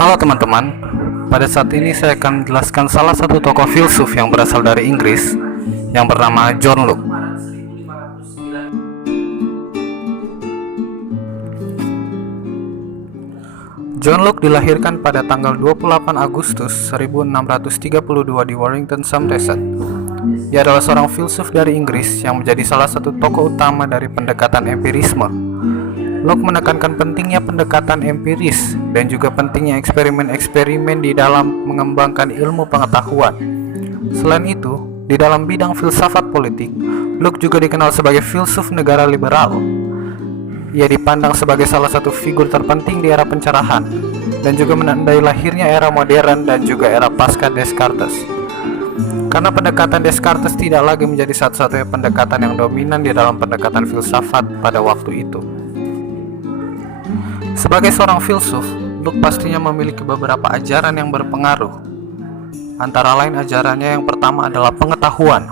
Halo teman-teman, pada saat ini saya akan menjelaskan salah satu tokoh filsuf yang berasal dari Inggris yang bernama John Locke. John Locke dilahirkan pada tanggal 28 Agustus 1632 di Warrington, Somerset. Dia adalah seorang filsuf dari Inggris yang menjadi salah satu tokoh utama dari pendekatan empirisme. Locke menekankan pentingnya pendekatan empiris dan juga pentingnya eksperimen-eksperimen di dalam mengembangkan ilmu pengetahuan. Selain itu, di dalam bidang filsafat politik, Locke juga dikenal sebagai filsuf negara liberal. Ia dipandang sebagai salah satu figur terpenting di era pencerahan dan juga menandai lahirnya era modern dan juga era pasca Descartes. Karena pendekatan Descartes tidak lagi menjadi satu-satunya pendekatan yang dominan di dalam pendekatan filsafat pada waktu itu. Sebagai seorang filsuf, Locke pastinya memiliki beberapa ajaran yang berpengaruh. Antara lain ajarannya yang pertama adalah pengetahuan.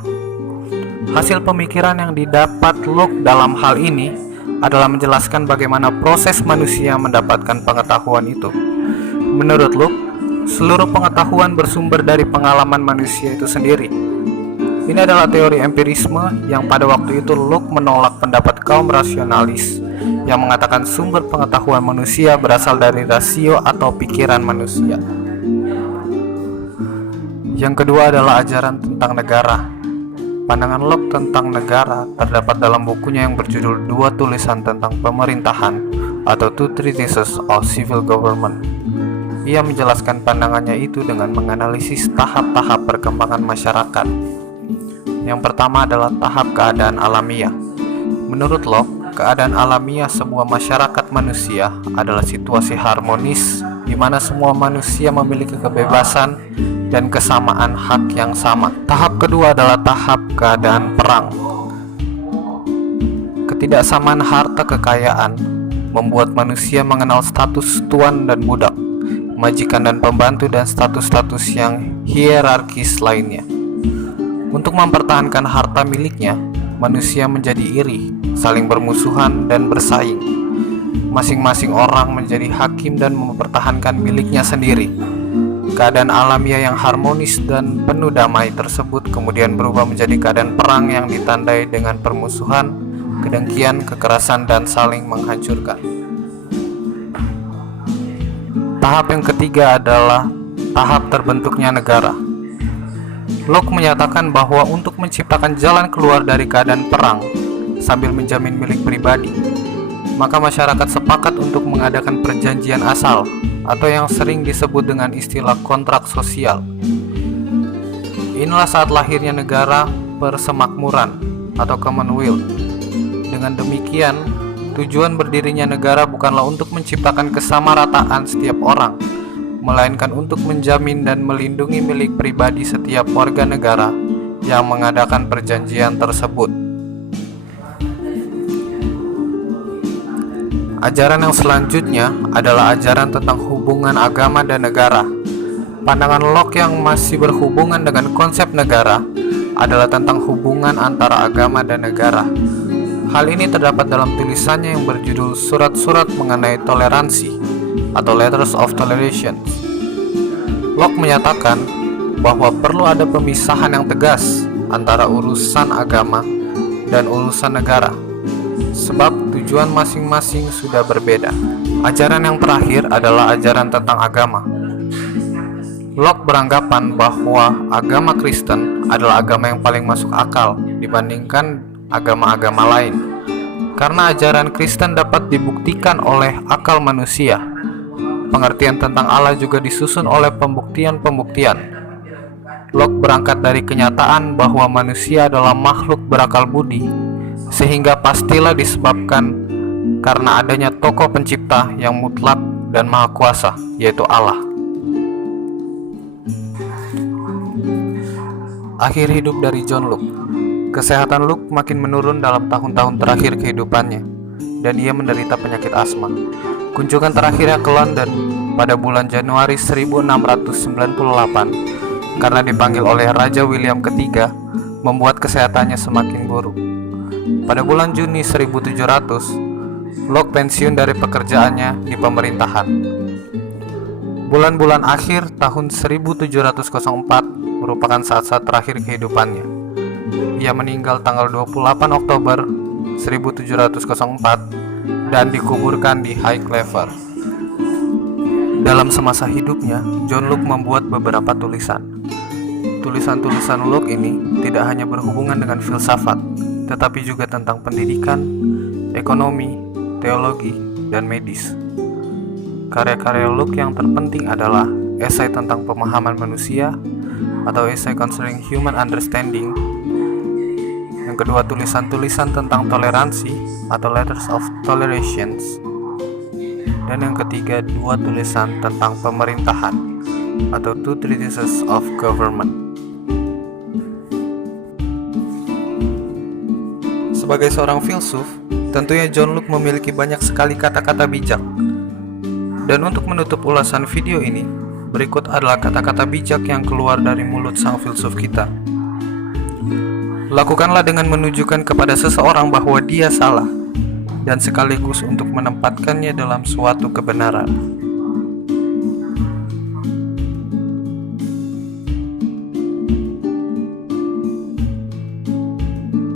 Hasil pemikiran yang didapat Locke dalam hal ini adalah menjelaskan bagaimana proses manusia mendapatkan pengetahuan itu. Menurut Locke, seluruh pengetahuan bersumber dari pengalaman manusia itu sendiri. Ini adalah teori empirisme yang pada waktu itu Locke menolak pendapat kaum rasionalis yang mengatakan sumber pengetahuan manusia berasal dari rasio atau pikiran manusia. Yang kedua adalah ajaran tentang negara. Pandangan Locke tentang negara terdapat dalam bukunya yang berjudul Dua Tulisan Tentang Pemerintahan atau Two Treatises of Civil Government. Ia menjelaskan pandangannya itu dengan menganalisis tahap-tahap perkembangan masyarakat. Yang pertama adalah tahap keadaan alamiah. Menurut Locke, keadaan alamiah sebuah masyarakat manusia adalah situasi harmonis di mana semua manusia memiliki kebebasan dan kesamaan hak yang sama. Tahap kedua adalah tahap keadaan perang. Ketidaksamaan harta kekayaan membuat manusia mengenal status tuan dan budak, majikan dan pembantu, dan status-status yang hierarkis lainnya. Untuk mempertahankan harta miliknya, manusia menjadi iri, saling bermusuhan dan bersaing. Masing-masing orang menjadi hakim dan mempertahankan miliknya sendiri. Keadaan alamiah yang harmonis dan penuh damai tersebut kemudian berubah menjadi keadaan perang yang ditandai dengan permusuhan, kedengkian, kekerasan, dan saling menghancurkan. Tahap yang ketiga adalah tahap terbentuknya negara. Locke menyatakan bahwa untuk menciptakan jalan keluar dari keadaan perang sambil menjamin milik pribadi, maka masyarakat sepakat untuk mengadakan perjanjian asal atau yang sering disebut dengan istilah kontrak sosial. Inilah saat lahirnya negara persemakmuran atau Commonwealth. Dengan demikian, tujuan berdirinya negara bukanlah untuk menciptakan kesamarataan setiap orang, melainkan untuk menjamin dan melindungi milik pribadi setiap warga negara yang mengadakan perjanjian tersebut. Ajaran yang selanjutnya adalah ajaran tentang hubungan agama dan negara. Pandangan Locke yang masih berhubungan dengan konsep negara adalah tentang hubungan antara agama dan negara. Hal ini terdapat dalam tulisannya yang berjudul Surat-surat mengenai toleransi atau Letters of Toleration. Locke menyatakan bahwa perlu ada pemisahan yang tegas antara urusan agama dan urusan negara, sebab tujuan masing-masing sudah berbeda. Ajaran yang terakhir adalah ajaran tentang agama. Locke beranggapan bahwa agama Kristen adalah agama yang paling masuk akal dibandingkan agama-agama lain, karena ajaran Kristen dapat dibuktikan oleh akal manusia. Pengertian tentang Allah juga disusun oleh pembuktian-pembuktian. Locke berangkat dari kenyataan bahwa manusia adalah makhluk berakal budi, sehingga pastilah disebabkan karena adanya tokoh pencipta yang mutlak dan maha kuasa, yaitu Allah. Akhir hidup dari John Locke. Kesehatan Locke makin menurun dalam tahun-tahun terakhir kehidupannya, dan ia menderita penyakit asma. Kunjungan terakhirnya ke London pada bulan Januari 1698 karena dipanggil oleh Raja William III membuat kesehatannya semakin buruk. Pada bulan Juni 1700, Locke pensiun dari pekerjaannya di pemerintahan. Bulan-bulan akhir tahun 1704 merupakan saat-saat terakhir kehidupannya. Ia meninggal tanggal 28 Oktober 1704 dan dikuburkan di Highclere. Dalam semasa hidupnya, John Locke membuat beberapa tulisan. Tulisan-tulisan Locke ini tidak hanya berhubungan dengan filsafat, tetapi juga tentang pendidikan, ekonomi, teologi, dan medis. Karya-karya Locke yang terpenting adalah esai tentang pemahaman manusia atau Essay Concerning Human Understanding. Yang kedua, tulisan-tulisan tentang toleransi atau Letters of Toleration. Dan yang ketiga, dua tulisan tentang pemerintahan atau Two Treatises of Government. Sebagai seorang filsuf, tentunya John Locke memiliki banyak sekali kata-kata bijak. Dan untuk menutup ulasan video ini, berikut adalah kata-kata bijak yang keluar dari mulut sang filsuf kita. Lakukanlah dengan menunjukkan kepada seseorang bahwa dia salah, dan sekaligus untuk menempatkannya dalam suatu kebenaran.